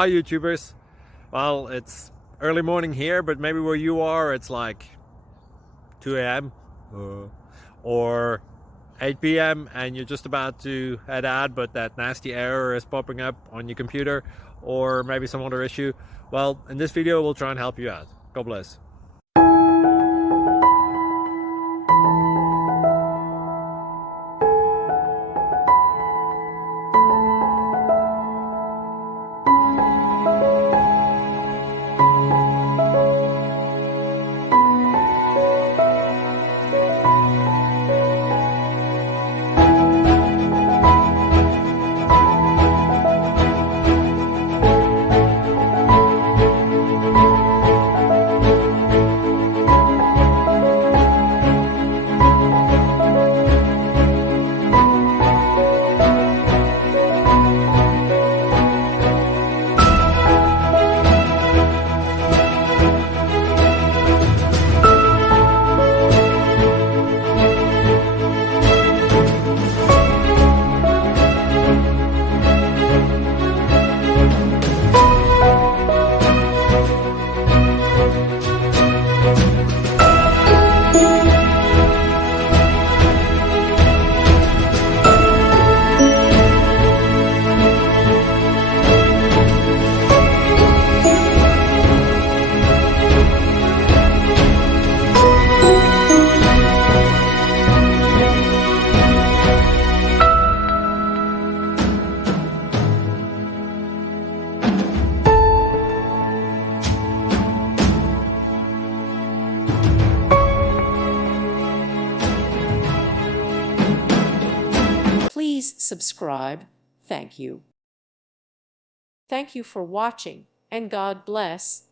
Hi YouTubers. Well, it's early morning here, but maybe where you are it's like 2 a.m. or 8 p.m. and you're just about to head out, but that nasty error is popping up on your computer, or maybe some other issue. Well, in this video we'll try and help you out. God bless. Please subscribe. Thank you. Thank you for watching, and God bless.